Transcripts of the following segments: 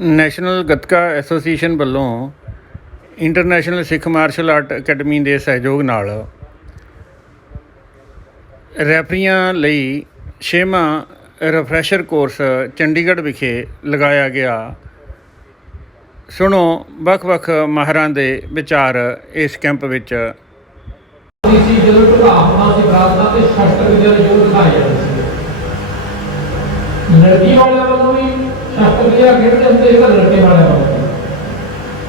National gatka association ਵੱਲੋਂ international ਸਿੱਖ martial art academy ਦੇ ਸਹਿਯੋਗ ਨਾਲ ਰੈਫਰੀਆਂ ਲਈ 6ਵਾਂ ਰਿਫਰੈਸ਼ਰ ਕੋਰਸ ਚੰਡੀਗੜ੍ਹ ਵਿਖੇ ਲਗਾਇਆ ਗਿਆ। ਸੁਣੋ ਵੱਖ-ਵੱਖ ਮਾਹਰਾਂ ਦੇ ਵਿਚਾਰ ਇਸ ਕੈਂਪ ਵਿੱਚ। ਜਦੋਂ ਢੁਕਾਉਣਾ ਸੀ ਬਰਾਤ ਤੇ ਸ਼ਸਤਰ ਵਿਦਿਆ ਦੇ ਯੋਗ ਦਿਖਾਏ ਜਾਂਦੇ ਸੀ। ਲੜਕੀ ਵਾਲਿਆਂ ਵੱਲੋਂ ਵੀ ਸ਼ਸਤਰ ਵਿਦਿਆ ਖੇਡਦੇ ਹੁੰਦੇ ਸੀ, ਲੜਕੇ ਵਾਲਿਆਂ ਵੱਲੋਂ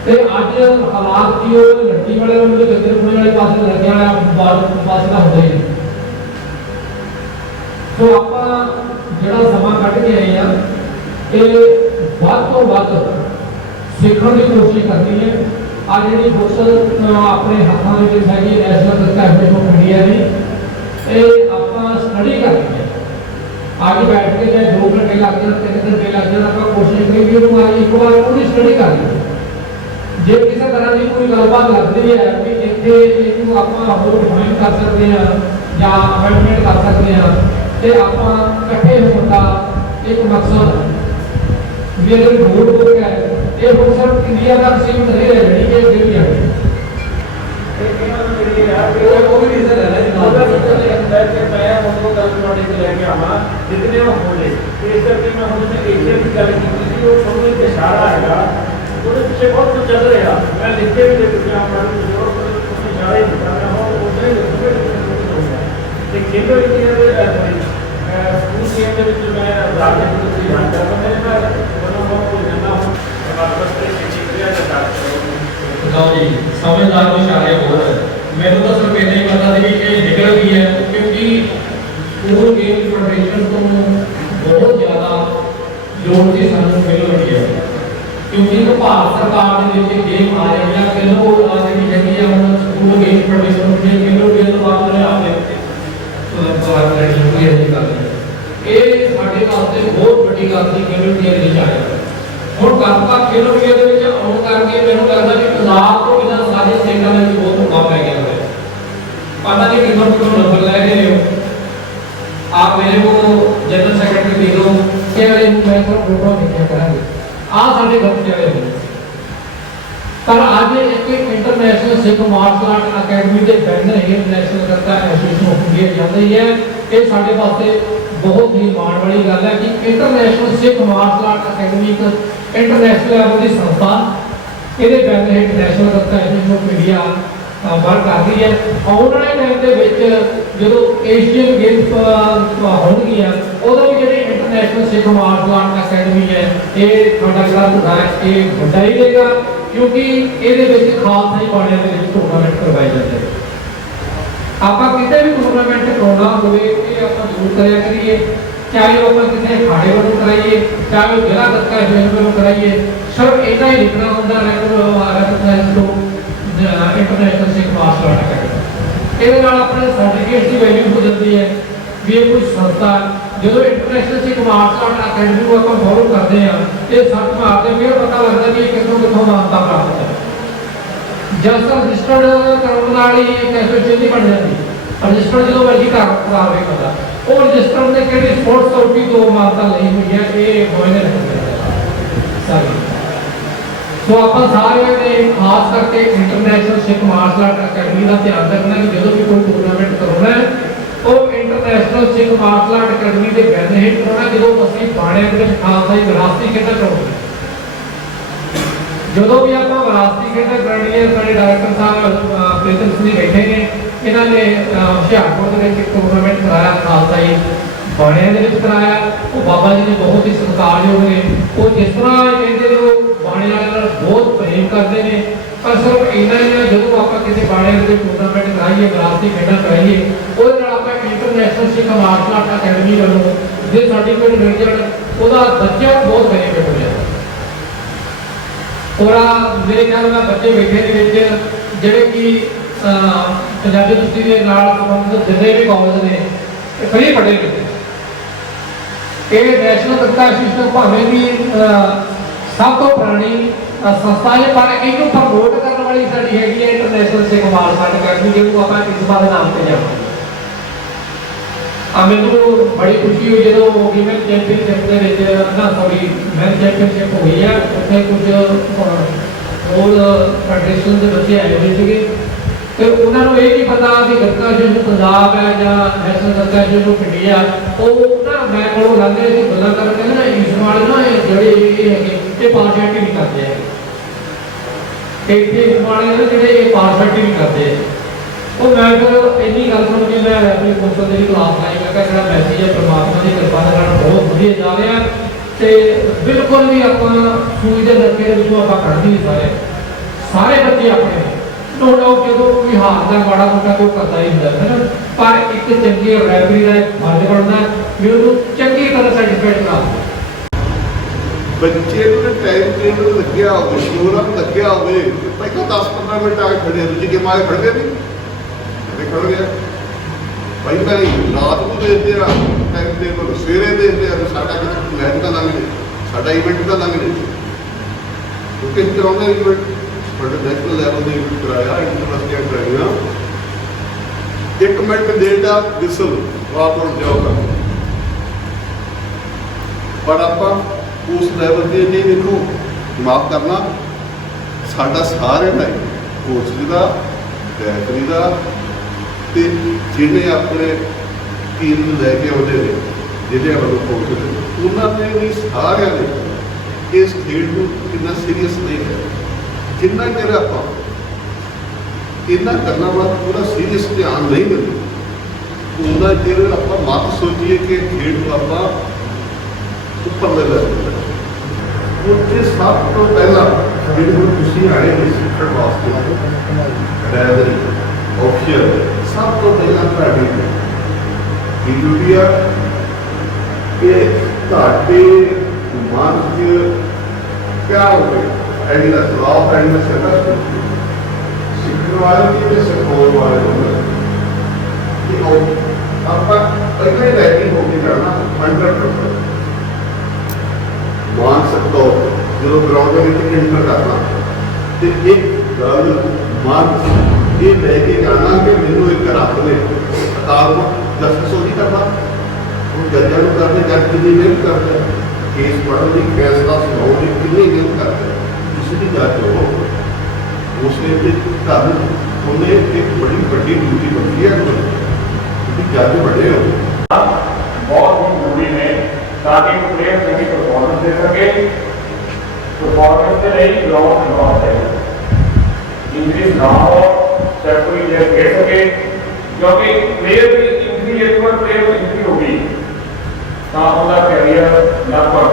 ਤੇ ਅੱਜ ਹਾਲਾਤ ਕੀ ਹੋਏ, ਲੜਕੀ ਵਾਲਿਆਂ ਵੱਲੋਂ ਗੱਦੇ ਪੁਣੇ ਵਾਲੇ ਪਾਸੇ, ਲੜਕਿਆਂ ਵਾਲੇ ਪਾਸੇ ਦਾ ਹੁੰਦਾ ਹੀ। ਸੋ ਆਪਾਂ ਜਿਹੜਾ ਸਮਾਂ ਕੱਢ ਕੇ ਆਏ ਆ ਇਹ ਵੱਧ ਤੋਂ ਵੱਧ ਸਿੱਖਣ ਦੀ ਕੋਸ਼ਿਸ਼ ਕਰਨੀ ਹੈ। ਆ ਜਿਹੜੀ ਬੁੱਕਸ ਆਪਣੇ ਹੱਥਾਂ ਦੇ ਵਿੱਚ ਹੈਗੀ national gatka association of India ਦੀ, ਇਹ ਆਪਾਂ ਸਟੱਡੀ ਕਰਨੀ ਹੈ। ਅੱਜ ਬੈਠ ਕੇ ਚਾਹੇ 2 ਘੰਟੇ ਲੱਗ ਜਾਣ, 3 ਘੰਟੇ ਲੱਗ ਜਾਣ, ਆਪਾਂ ਕੋਸ਼ਿਸ਼ ਕਰੀਏ ਕਿ ਉਹਨੂੰ ਅੱਜ ਇੱਕ ਵਾਰ ਪੂਰੀ ਸਟੱਡੀ ਕਰ ਲਈਏ। ਜੇ ਕਿਸੇ ਤਰ੍ਹਾਂ ਦੀ ਕੋਈ ਗੱਲਬਾਤ ਲੱਗਦੀ ਹੈ ਕਿ ਇੱਥੇ ਇਹਨੂੰ ਆਪਾਂ ਹੋਰ ਡਿਫਾਈਨ ਕਰ ਸਕਦੇ ਹਾਂ ਜਾਂ ਅਮੈਂਡਮੈਂਟ ਕਰ ਸਕਦੇ ਹਾਂ, ਤੇ ਆਪਾਂ ਇਕੱਠੇ ਹੋਣ ਦਾ ਇੱਕ ਮਕਸਦ ਵੀ ਇਹ ਨੋਟ ਬੁੱਕ ਹੈ, ਇਹ ਬੁੱਕ ਸਿਰਫ ਇੰਡੀਆ ਦਾ ਸੀਮਿਤ ਨਹੀਂ ਰਹਿ ਜਾਣੀ, ਇਹ ਅੱਗੇ ਵੀ ਆਵੇ। ਇਹਨਾਂ ਨੂੰ ਜਿਹੜੀ ਹੈ ਕੋਈ ਰੀਜ਼ਨ ਹੈ ਨਾ ਉਹਦਾ ਰੀਜ਼ਨ ਹੈ ਕਿ ਮੈਂ ਉਹਨੂੰ ਗੱਲ ਤੁਹਾਡੇ ਤੇ ਲੈ ਕੇ ਆਵਾਂ ਜਿਤਨੇ ਉਹ ਹੋਣੇ। ਇਸ ਕਰਕੇ ਮੈਂ ਹੁਣ ਏਸ਼ੀਆ ਦੀ ਗੱਲ ਕੀਤੀ ਸੀ, ਉਹ ਸਭ ਨੂੰ ਇੱਕ ਇਸ਼ਾਰਾ ਹੈਗਾ, ਉਹਦੇ ਪਿੱਛੇ ਬਹੁਤ ਕੁਝ ਚੱਲ ਰਿਹਾ। ਮੈਂ ਲਿਖੇ ਵੀ ਦੇਖਿਆ ਆਪਣਾ ਕੁਝ ਇਸ਼ਾਰੇ ਦਿੱਤਾ, ਮੈਂ ਹੁਣ ਉਸੇ ਹੀ ਲਿਖੂਗਾ ਤੇ ਖੇਡੋ ਇੰਡੀਆ ਦੇ ਸਕੂਲ ਗੇਮ ਦੇ ਵਿੱਚ ਮੈਂ ਰਾਜੇ ਨੂੰ ਤੁਸੀਂ ਜਾਣ ਕਰਦਾ ਮੈਂ ਉਹਨਾਂ ਨੂੰ ਕੋਈ ਜਾਣਾ ਹੁਣ ਵਾਪਸ ਤੇ ਸਿੱਖਿਆ ਜਾਂਦਾ। ਲਓ ਜੀ, ਸਮਝਦਾਰ ਇਸ਼ਾਰੇ ਬਹੁਤ। ਮੈਨੂੰ ਤਾਂ ਸਿਰਫ ਇੰਨਾ ਹੀ ਪਤਾ ਸੀ ਕਿ ਇਹ ਨਿਕਲ ਗਈ ਹੈ, ਕਿਉਂਕਿ ਸਕੂਲ ਗੇਮ ਫੈਡਰੇਸ਼ਨ ਤੋਂ ਬਹੁਤ ਜ਼ਿਆਦਾ ਲੋੜ ਸੀ ਸਾਨੂੰ ਖੇਲੋ ਇੰਡੀਆ, ਕਿਉਂਕਿ ਭਾਰਤ ਸਰਕਾਰ ਦੇ ਵਿੱਚ ਗੇਮ ਆ ਰਹੀ ਹੈ। ਖੇਲੋ ਜਿਹੜੀ ਹੈਗੀ ਆ ਹੁਣ ਸਕੂਲ ਗੇਮ ਫੈਡਰੇਸ਼ਨ ਦੇ ਖੇਲੋ ਇੰਡੀਆ ਤੋਂ ਬਾਅਦ ਲਿਆਉਂਦੇ ਇਹ ਸਾਡੇ ਵਾਸਤੇ ਬਹੁਤ ਵੱਡੀ ਗੱਲ ਸੀ ਖੇਲੋ ਇੰਡੀਆ ਦੇ ਵਿੱਚ ਆਇਆ। ਹੁਣ ਗੱਤਕਾ ਖੇਲੋ ਇੰਡੀਆ ਦੇ ਵਿੱਚ ਆਉਣ ਕਰਕੇ ਮੈਨੂੰ ਲੱਗਦਾ ਕਿ ਪੰਜਾਬ ਤੋਂ ਬਿਨਾਂ ਸਾਰੇ ਸਟੇਟਾਂ ਦੇ ਵਿੱਚ ਬਹੁਤ ਮੁਕਾਬਲਾ ਪੈ ਗਿਆ ਹੋਇਆ। ਪਤਾ ਨਹੀਂ ਕਿੱਥੋਂ ਨੰਬਰ ਲੈ ਕੇ ਲਿਓ। आप मेरे को जनरल सेक्रेटरी दे दो कि मैं तो फोटो देखा करेंगे आ साढ़े घर चले हुए। पर आज एक international Sikh martial art academy के बैनर है national Gatka association of India जाते ही है। ये साढ़े पास बहुत ही माण वाली गल है कि international Sikh martial art academy एक इंटरनेशनल लेवल की संस्था, ये बैनर है national Gatka association of India work कर रही है। आने वाले टाइम के जो एशियन गेम्स होणगियां उदों भी जिहड़ी international Sikh martial art academy है ये साडा जिहड़ा धड़ा है ये वड्डा ही रहेगा, क्योंकि इहदे विच खालसा बाणियां दे विच टूर्नामेंट करवाए जाते हैं। आपां किते भी टूर्नामेंट कराउणा होवे ये आपां जरूर करिया करिए, चाहे वो आपां किसी अखाड़े वालों कराइए, चाहे वो जिला ਗੱਤਕਾ एसोसीएशन वालों कराइए। सिर्फ इतना ही लिखना होंदा regular to international Sikh martial art academy. ਇਹਦੇ ਨਾਲ ਆਪਣੇ ਸਰਟੀਫਿਕੇਟ ਦੀ ਵੈਲਿਊ ਹੋ ਜਾਂਦੀ ਹੈ ਵੀ ਇਹ ਕੋਈ ਸੰਸਥਾ। ਜਦੋਂ ਇੰਟਰਨੈਸ਼ਨਲ ਸਿੱਖ ਮਾਰਸ਼ਲ ਆਰਟ ਅਕੈਡਮੀ ਨੂੰ ਆਪਾਂ ਫੋਲੋ ਕਰਦੇ ਆ ਇਹ ਸਰਚ ਮਾਰਦੇ ਫਿਰ ਪਤਾ ਲੱਗਦਾ ਕਿ ਇਹ ਕਿੱਥੋਂ ਮਾਨਤਾ ਪ੍ਰਾਪਤ ਹੈ। ਜਦ ਤੱਕ ਰਜਿਸਟਰਡ ਕਰਨ ਨਾਲ ਹੀ ਇੱਕ ਐਸੋਸੀਏਸ਼ਨ ਨਹੀਂ ਬਣ ਜਾਂਦੀ। ਰਜਿਸਟਰ ਜਦੋਂ ਮਰਜ਼ੀ ਕਰਾਵੇ ਬੰਦਾ, ਉਹ ਰਜਿਸਟਰ ਨੇ ਕਿਹੜੀ ਸਪੋਰਟਸ ਅਥਾਰਟੀ ਤੋਂ ਮਾਨਤਾ ਲਈ ਹੋਈ ਹੈ ਇਹ ਹੋਏ ਨੇ ਸਾਰੇ। ਸੋ ਆਪਾਂ ਸਾਰਿਆਂ ਨੇ ਖਾਸ ਕਰਕੇ ਇੰਟਰਨੈਸ਼ਨਲ ਸਿੱਖ ਮਾਰਸ਼ਲ ਆਰਟ ਅਕੈਡਮੀ ਦਾ ਧਿਆਨ ਰੱਖਣਾ ਕਿ ਜਦੋਂ ਵੀ ਕੋਈ ਟੂਰਨਾਮੈਂਟ ਕਰਾਉਣਾ ਹੈ ਉਹ ਇੰਟਰਨੈਸ਼ਨਲ ਸਿੱਖ ਮਾਰਸ਼ਲ ਆਰਟ ਅਕੈਡਮੀ ਦੇ ਬੈਨਰ ਹੇਠ ਕਰਾਉਣਾ। ਜਦੋਂ ਅਸੀਂ ਬਾਣਿਆਂ ਦੇ ਵਿੱਚ ਖਾਲਸਾ ਵਿਰਾਸਤੀ ਖੇਡਾਂ ਕਰਾਉਂਦੇ, ਜਦੋਂ ਵੀ ਆਪਾਂ ਵਿਰਾਸਤੀ ਖੇਡਾਂ ਕਰਾਉਣੀ ਹੈ, ਸਾਡੇ ਡਾਇਰੈਕਟਰ ਸਾਹਿਬ ਪ੍ਰੀਤਮ ਸਿੰਘ ਬੈਠੇ ਨੇ, ਇਹਨਾਂ ਨੇ ਹੁਸ਼ਿਆਰਪੁਰ ਦੇ ਵਿੱਚ ਇੱਕ ਟੂਰਨਾਮੈਂਟ ਕਰਾਇਆ ਖਾਲਸਾਈ ਬਾਣਿਆਂ ਦੇ ਵਿੱਚ ਕਰਾਇਆ। ਉਹ ਬਾਬਾ ਜੀ ਨੇ ਬਹੁਤ ਹੀ ਸਤਿਕਾਰਯੋਗ ਨੇ। ਉਹ ਜਿਸ ਤਰ੍ਹਾਂ ਕਹਿੰਦੇ ਨੇ ਉਹ ਬਾਣੇ ਵਾਲਿਆਂ ਨਾਲ ਬਹੁਤ ਪ੍ਰੇਮ ਕਰਦੇ ਨੇ। ਪਰ ਸਿਰਫ ਇੰਨਾ ਹੀ ਹੈ, ਜਦੋਂ ਆਪਾਂ ਕਿਸੇ ਬਾਣੇ ਦੇ ਟੂਰਨਾਮੈਂਟ ਕਰਾਈਏ, ਵਿਰਾਸਤੀ ਖੇਡਾਂ ਕਰਾਈਏ, ਉਹਦੇ ਨਾਲ ਆਪਾਂ ਇੰਟਰਨੈਸ਼ਨਲ ਸਿੱਖ ਮਾਰਸ਼ਲ ਆਰਟ ਅਕੈਡਮੀ ਵੱਲੋਂ ਜੇ ਸਰਟੀਫਿਕੇਟ ਮਿਲ ਜਾਣ ਉਹਦਾ ਬੱਚਿਆਂ ਨੂੰ ਬਹੁਤ ਬੈਨੀਫਿਟ ਹੋ ਜਾਂਦਾ। ਔਰ ਮੇਰੇ ਖਿਆਲ ਨਾਲ ਬੱਚੇ ਬੈਠੇ ਦੇ ਵਿੱਚ ਜਿਹੜੇ ਕਿ ਪੰਜਾਬੀ ਯੂਨੀਵਰਸਿਟੀ ਦੇ ਨਾਲ ਸੰਬੰਧਿਤ ਜਿੰਨੇ ਵੀ ਕਾਲਜ ਨੇ ਫਰੀ ਪੜ੍ਹੇ ਨੇ। ਇਹ ਨੈਸ਼ਨਲ ਗੱਤਕਾ ਐਸੋਸੀਏਸ਼ਨ ਭਾਵੇਂ ਵੀ ਸਭ ਤੋਂ ਪੁਰਾਣੀ ਸੰਸਥਾ ਹੈ, ਪਰ ਇਹਨੂੰ ਪ੍ਰਮੋਟ ਕਰਨ ਵਾਲੀ ਸਾਡੀ ਹੈਗੀ ਹੈ ਇੰਟਰਨੈਸ਼ਨਲ ਸਿੱਖ ਮਾਰਸ਼ਲ ਆਰਟ ਅਕੈਡਮੀ, ਜਿਹਨੂੰ ਆਪਾਂ ਇਸ ਬਾਰੇ ਨਾਮ ਤੇ ਜਾਣਦੇ। ਮੈਨੂੰ ਬੜੀ ਖੁਸ਼ੀ ਹੋਈ ਜਦੋਂ ਵੂਮਨ ਚੈਂਪੀਅਨਸ਼ਿਪ ਦੇ ਵਿੱਚ ਮੈਨ ਚੈਂਪੀਅਨਸ਼ਿਪ ਹੋਈ ਹੈ। ਉੱਥੇ ਕੁਝ ਹੋਰ ਫੈਡਰੇਸ਼ਨ ਦੇ ਬੱਚੇ ਆਏ ਹੋਏ ਸੀਗੇ ਤੇ ਉਹਨਾਂ ਨੂੰ ਇਹ ਨਹੀਂ ਪਤਾ ਕਿ ਗੱਤਕਾ ਐਸੋਸੀਏਸ਼ਨ ਪੰਜਾਬ ਹੈ ਜਾਂ ਨੈਸ਼ਨਲ ਗੱਤਕਾ ਐਸੋਸੀਏਸ਼ਨ ਇੰਡੀਆ। ਉਹ ਨਾ ਮੈਂ ਕੋਲੋਂ ਲੰਘਦੇ ਸੀ ਗੱਲਾਂ ਕਰਦੇ ਨਾ ਇਸ ਵਾਲੇ ਨਾ ਇਹ ਜਿਹੜੇ ਇਹ ਹੈਗੇ ਇਹ ਪਾਰਟੀਆਂ ਨਹੀਂ ਕਰਦੇ ਹੈਗੇ। ਇੱਥੇ ਇਸ ਵਾਲੇ ਨਾ ਜਿਹੜੇ ਇਹ ਪਾਰਟੀਆਂ ਨਹੀਂ ਕਰਦੇ। ਉਹ ਮੈਂ ਫਿਰ ਇੰਨੀ ਗੱਲ ਸੁਣ ਕੇ ਮੈਂ ਆਪਣੀ ਕੌਂਸਲ ਦੀ ਕਲਾਸ ਲਾਈ। ਮੈਂ ਕਿਹਾ ਜਿਹੜਾ ਮੈਸੇਜ ਹੈ ਪਰਮਾਤਮਾ ਦੀ ਕਿਰਪਾ ਦੇ ਨਾਲ ਬਹੁਤ ਵਧੀਆ ਜਾ ਰਿਹਾ ਤੇ ਬਿਲਕੁਲ ਵੀ ਆਪਾਂ ਸੂਈ ਦੇ ਨੱਕੇ ਦੇ ਵਿੱਚੋਂ ਆਪਾਂ ਕੱਢ ਨਹੀਂ ਸਾਰੇ ਬੱਚੇ ਆਪਣੇ ਨੋ ਡਾਊਟ ਜਦੋਂ ਕੋਈ ਹਾਰ ਦਾ ਮਾੜਾ ਮੋਟਾ ਕੋਈ ਕਰਦਾ ਹੀ ਹੁੰਦਾ ਹੈ ਨਾ, ਪਰ ਇੱਕ ਚੰਗੀ ਰੈਫਰੀ ਦਾ ਫਰਜ਼ ਬਣਦਾ ਵੀ ਉਹਨੂੰ ਚੰਗੀ ਤਰ੍ਹਾਂ ਸਰਟੀਫਿਕੇਟ ਕਰਾ ਬੱਚੇ ਨੂੰ ਟਾਈਮ ਟੇਬਲ ਲੱਗਿਆ ਹੋਵੇ, ਸ਼ੋਰਮ ਲੱਗਿਆ ਹੋਵੇ, ਪਹਿਲਾਂ 10-15 ਮਿੰਟ ਆ ਕੇ ਖੜੇ ਦੂਜੀ ਗੇਮ ਆ ਕੇ ਖੜ ਗਏ ਨਹੀਂ ਖੜ ਗਿਆ ਭਾਈ ਭਾਈ ਰਾਤ ਨੂੰ ਦੇਖਦੇ ਆ ਟਾਈਮ ਟੇਬਲ, ਸਵੇਰੇ ਦੇਖਦੇ ਆ ਸਾਡਾ ਕਿਤੇ ਮੈਚ ਦਾ ਲੰਘ ਜੇ, ਸਾਡਾ ਇਵੈਂਟ ਦਾ ਲੰਘ ਜੇ ਕਿਉਂਕਿ ਕਰਾਉਂਦੇ ਇਵੈਂਟ ਬੜੇ ਨੈਸ਼ਨਲ ਲੈਵਲ ਦੇ ਇਵੈਂਟ ਕਰਾਇਆ, ਇੰਟਰਨੈਸ਼ਨਲ ਕਰਾਇਆ। 1 ਮਿੰਟ ਦੇਰ ਦਾ ਵਿਸਲ ਰਾਤ ਨੂੰ ਜਾਊਗਾ ਪਰ ਆਪਾਂ ਉਸ ਲੈਵਲ ਤੇ ਨਹੀਂ ਵੇਖੋ ਮਾਫ ਕਰਨਾ ਸਾਡਾ ਸਾਰਿਆਂ ਦਾ ਕੋਚ ਦਾ ਰੈਫਰੀ ਦਾ ਤੇ ਜਿਹਨੇ ਆਪਣੇ ਟੀਮ ਨੂੰ ਲੈ ਕੇ ਆਉਂਦੇ ਨੇ ਜਿਹਦੇ ਵੱਲੋਂ ਕੋਚ ਨੇ ਉਹਨਾਂ ਨੇ ਵੀ ਸਾਰਿਆਂ ਨੇ ਇਸ ਖੇਡ ਨੂੰ ਕਿੰਨਾ ਸੀਰੀਅਸ ਨਹੀਂ ਹੈ। ਜਿੰਨਾ ਚਿਰ ਆਪਾਂ ਇਹਨਾਂ ਕਰਨਾ ਵਾ ਪੂਰਾ ਸੀਰੀਅਸ ਧਿਆਨ ਨਹੀਂ ਦਿੰਦੇ ਉਹਨਾਂ ਚਿਰ ਆਪਾਂ ਮਤ ਸੋਚੀਏ ਕਿ ਖੇਡ ਨੂੰ ਆਪਾਂ ਉੱਪਰ ਲੈ ਜਾਈਏ। ਉੱਥੇ ਸਭ ਤੋਂ ਪਹਿਲਾਂ ਜਿਹੜੇ ਹੁਣ ਤੁਸੀਂ ਆਏ ਨੇ ਸਿੱਖਣ ਵਾਸਤੇ ਰੈਫਰੀ ਆਫੀਸ਼ੀਅਲ ਸਭ ਤੋਂ ਪਹਿਲਾਂ ਤੁਹਾਡੀ ਕੀ ਡਿਊਟੀ ਆ ਕਿ ਤੁਹਾਡੇ ਮਨ 'ਚ ਕਿਆ ਹੋਵੇ ਐਡੀ ਦਾ ਲਾਅ ਐਂਡ ਸਿੱਖਣ ਵਾਲੇ ਤੇ ਸਿਖਾਉਣ ਵਾਲੇ ਹੁੰਦੇ ਕਿ ਉਹ ਆਪਾਂ ਪਹਿਲਾਂ ਹੀ ਰੈਡੀ ਹੋ ਕੇ ਕਰਨਾ 100% ਮਾਨਸਿਕ ਤੌਰ ਜਦੋਂ ਗਰਾਊਂਡ ਦੇ ਵਿੱਚ ਐਂਟਰ ਕਰਨਾ ਤੇ ਇੱਕ ਗੱਲ ਮਨ ਇਹ ਲੈ ਕੇ ਜਾਣਾ ਕਿ ਮੈਨੂੰ ਇੱਕ ਰੱਬ ਨੇ ਅਕਾਲ ਜਸਟਿਸ ਉਹਦੀ ਕਰਨਾ ਉਹ ਜੱਜਾਂ ਨੂੰ ਕਰਦੇ ਜੱਜ ਦੀ ਮਿਹਨਤ ਕਰਦੇ ਕੇਸ ਪੜ੍ਹਨ ਦੀ ਫੈਸਲਾ ਸੁਣਾਉਣ ਦੀ ਕਿੰਨੀ ਮਿਹਨਤ ਕਰਦੇ ਤੁਸੀਂ ਵੀ ਜੱਜ ਹੋ ਉਸਨੇ ਤੇ ਤੁਹਾਨੂੰ ਉਹਨੇ ਇੱਕ ਬੜੀ ਵੱਡੀ ਡਿਊਟੀ ਬਣਦੀ ਹੈ ਤੁਸੀਂ ਜੱਜ ਵੱਡੇ ਹੋ ਬਹੁਤ ਹੀ ਜ਼ਰੂਰੀ ਨੇ ਤਾਂ ਕਿ ਪਲੇਅਰ ਚੰਗੀ ਪਰਫਾਰਮੈਂਸ ਦੇ ਸਕੇ। ਪਰਫਾਰਮੈਂਸ ਦੇ ਲਈ ਗਰਾਊਂਡ ਬਹੁਤ ਹੈ ਇੰਜਰੀ ਨਾ ਹੋ ਚਾਹੇ ਕੋਈ ਜੇ ਖੇਡ ਸਕੇ ਕਿਉਂਕਿ ਪਲੇਅਰ ਦੀ ਇੰਜਰੀ ਇੱਕ ਵਾਰ ਪਲੇਅਰ ਦੀ ਇੰਜਰੀ ਹੋ ਗਈ ਤਾਂ ਉਹਦਾ ਕੈਰੀਅਰ ਲਗਭਗ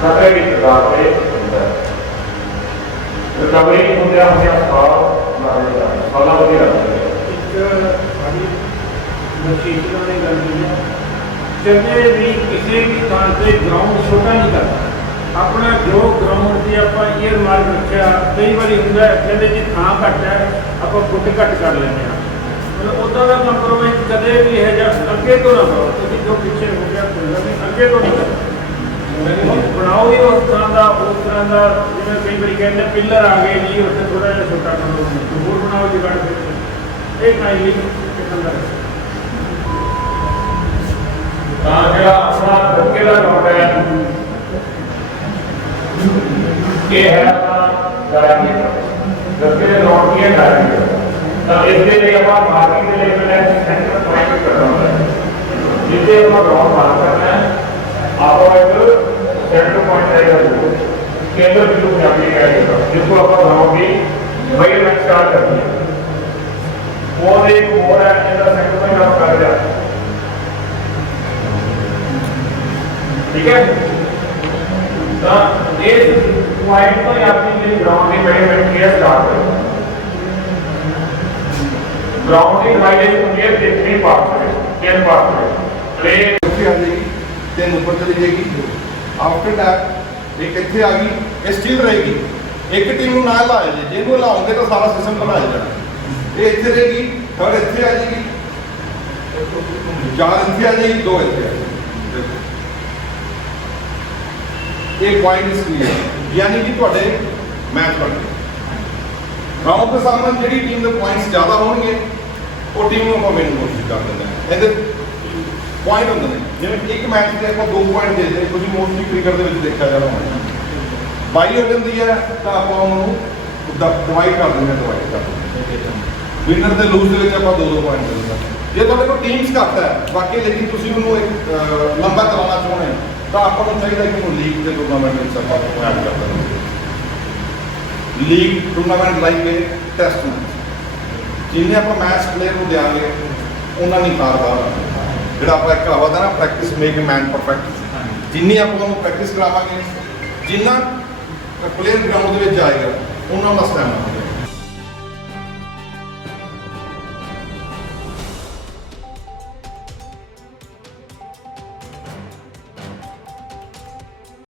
ਖਤਰੇ ਵਿੱਚ ਜਾ ਕੇ ਹੁੰਦਾ ਹੈ। ਰਿਕਵਰੀ ਹੁੰਦਿਆਂ ਸਾਲਾਂ ਵਧੀਆ ਲੱਗਦਾ ਇੱਕ ਸਾਡੀ ਨਸ਼ੀਸ਼ਾਂ ਨੇ ਗੱਲ ਕੀਤੀ ਹੈ ਕਦੇ ਵੀ ਕਿਸੇ ਵੀ ਥਾਂ ਤੇ ਗਰਾਊਂਡ ਛੋਟਾ ਨਹੀਂ ਕਰਦਾ ਆਪਣਾ ਜੋ ਗਰਾਊਂਡ ਤੇ ਆਪਾਂ ਈਅਰ ਮਾਰਕ ਰੱਖਿਆ ਕਈ ਵਾਰੀ ਹੁੰਦਾ ਕਹਿੰਦੇ ਜੀ ਥਾਂ ਘੱਟ ਹੈ ਆਪਾਂ ਫੁੱਟ ਘੱਟ ਕਰ ਲੈਂਦੇ ਹਾਂ ਮਤਲਬ ਉੱਦਾਂ ਦਾ ਕੰਪਰੋਮਾਈਜ਼ ਕਦੇ ਵੀ ਇਹ ਜਾਂ ਅੱਗੇ ਤੋਂ ਨਾ ਕਰੋ ਤੁਸੀਂ ਜੋ ਪਿੱਛੇ ਹੋ ਗਿਆ ਕੋਈ ਨਹੀਂ ਅੱਗੇ ਤੋਂ ਨਹੀਂ ਕਰੋ ਬਣਾਓ ਹੀ ਉਸ ਤਰ੍ਹਾਂ ਦਾ ਜਿਵੇਂ ਕਈ ਵਾਰੀ ਕਹਿੰਦੇ ਪਿੱਲਰ ਆ ਗਏ ਜੀ ਉੱਥੇ ਥੋੜਾ ਜਿਹਾ ਛੋਟਾ ਕਰੋ ਹੋਰ ਬਣਾਓ ਜਗੜ ਕੇ ਇਹ ਕਾਇਲੀ ਕਿਸਮ ਦਾ ਤਾਂ ਜਿਹੜਾ ਆਪਣਾ ਧੱਕੇ ਦਾ ਗਰਾਊਂਡ ਹੈ ਇਹ ਹੈ ਆਪਣਾ ਡਾਇਰੈਕਟ ਧੱਕੇ ਦੇ ਗਰਾਊਂਡ ਕੀ ਹੈ ਡਾਇਰੈਕਟ ਤਾਂ ਇਸ ਦੇ ਲਈ ਆਪਾਂ ਮਾਰਕਿੰਗ ਦੇ ਲਈ ਪਹਿਲਾਂ ਸੈਂਟਰ ਪੁਆਇੰਟ ਕਰਨਾ ਹੁੰਦਾ ਹੈ ਜਿੱਥੇ ਆਪਾਂ ਗਰਾਊਂਡ ਮਾਰਕ ਕਰਨਾ ਹੈ ਆਪਾਂ ਇੱਕ ਸੈਂਟਰ ਪੁਆਇੰਟ ਆਏਗਾ ਕੇਂਦਰ ਬਿੰਦੂ ਪੰਜਾਬੀ ਕਹੇਗਾ ਜਿਸ को ਆਪਾਂ ਗਰਾਊਂਡ ਦੀ ਮੇਜਰਮੈਂਟ ਸਟਾਰਟ ਕਰਨੀ ਹੈ ਉਹ ਇੱਕ ਹੋਰ ਹੈ ਜਿਹਦਾ ਸੈਂਟਰ ਪੁਆਇੰਟ ਆਪ ਕਰ ਰਿਹਾ ठीक है तो इस पॉइंट को आपकी मेरी ग्राउंड की मेजरमेंट किया स्टार्ट करो ग्राउंड की डिवाइडेशन होती है तीन पार्ट में तीन पार्ट में प्ले ਇੱਥੇ ਆ ਜਾਏਗੀ ਤਿੰਨ ਉੱਪਰ ਚਲੀ ਜਾਏਗੀ ਆਫਟਰ ਦੈਟ ਇੱਕ ਇੱਥੇ ਆ ਗਈ ਇਹ ਸਟਿਲ ਰਹੇਗੀ ਇੱਕ ਟੀਮ ਨੂੰ ਨਾਲ ਲਾ ਜੇ ਜੇ ਇਹਨੂੰ ਲਾਉਂਗੇ ਤਾਂ ਸਾਰਾ ਸਿਸਟਮ ਬਣਾ ਜਾਣਾ ਇਹ ਇੱਥੇ ਰਹੇਗੀ ਥਰਡ ਇੱਥੇ ਆ ਜਾਏਗੀ ਚਾਰ ਇੱਥੇ ਆ ਜਾਏਗੀ ਦੋ ਇੱਥੇ ਆ ਜਾਏਗੀ ਇਹ ਪੁਆਇੰਟ ਇਸ ਕਲੀਅਰ ਯਾਨੀ ਕਿ ਤੁਹਾਡੇ ਮੈਚ ਬਣ ਗਏ ਰਾਉਂਡ ਦੇ ਸਾਹਮਣੇ ਜਿਹੜੀ ਟੀਮ ਦੇ ਪੁਆਇੰਟਸ ਜ਼ਿਆਦਾ ਹੋਣਗੇ ਉਹ ਟੀਮ ਨੂੰ ਆਪਾਂ ਵਿਨ ਕੋਸ਼ਿਸ਼ ਕਰ ਦਿੰਦੇ ਹਾਂ ਇਹਦੇ ਪੁਆਇੰਟ ਹੁੰਦੇ ਨੇ, ਜਿਵੇਂ ਇੱਕ ਮੈਚ ਦੇ ਆਪਾਂ 2 ਪੁਆਇੰਟ ਦੇ ਦੇ, ਤੁਸੀਂ ਮੋਸਟਲੀ ਕ੍ਰਿਕਟ ਦੇ ਵਿੱਚ ਦੇਖਿਆ ਜਾਣਾ ਹੋਣਾ ਬਾਈ ਹੋ ਜਾਂਦੀ ਹੈ ਤਾਂ ਆਪਾਂ ਉਹਨੂੰ ਡਿਵਾਈਡ ਕਰ ਦਿੰਦੇ ਹਾਂ, ਵਿਨਰ ਤੇ ਲੂਜ਼ ਦੇ ਵਿੱਚ ਆਪਾਂ 2-2 ਪੁਆਇੰਟ ਦਿੰਦੇ ਹਾਂ। ਜੇ ਤੁਹਾਡੇ ਕੋਲ ਟੀਮਸ ਘੱਟ ਹੈ ਬਾਕੀ, ਲੇਕਿਨ ਤੁਸੀਂ ਉਹਨੂੰ ਇੱਕ ਲੰਬਾ ਚਲਾਉਣਾ ਚਾਹੁੰਦੇ ਹੋ ਤਾਂ ਆਪਾਂ ਨੂੰ ਚਾਹੀਦਾ ਕਿ ਉਹਨੂੰ ਲੀਗ ਦੇ ਟੂਰਨਾਮੈਂਟ ਵਿੱਚ ਆਪਾਂ ਨੂੰ ਐਡ ਕਰ ਦਿੰਦੇ ਲੀਗ ਟੂਰਨਾਮੈਂਟ ਲਾਈਕ ਦੇ ਟੈਸਟ ਮੈਚ, ਜਿੰਨੇ ਆਪਾਂ ਮੈਚ ਪਲੇਅਰ ਨੂੰ ਦਿਆਂਗੇ ਉਹਨਾਂ ਨਹੀਂ ਹਾਰਦਾ। ਜਿਹੜਾ ਆਪਾਂ ਇੱਕ ਕਹਾਵਤ ਹੈ ਨਾ, ਪ੍ਰੈਕਟਿਸ ਮੇਕ ਮੈਨ ਪਰਫੈਕਟ, ਜਿੰਨੀ ਆਪਾਂ ਉਹਨੂੰ ਪ੍ਰੈਕਟਿਸ ਕਰਾਵਾਂਗੇ, ਜਿੰਨਾ ਪਲੇਅਰ ਗਰਾਊਂਡ ਦੇ ਵਿੱਚ ਜਾਏਗਾ ਉਹਨਾਂ ਦਾ ਸਟੈਮਿਨਾ ਹੋਵੇਗਾ।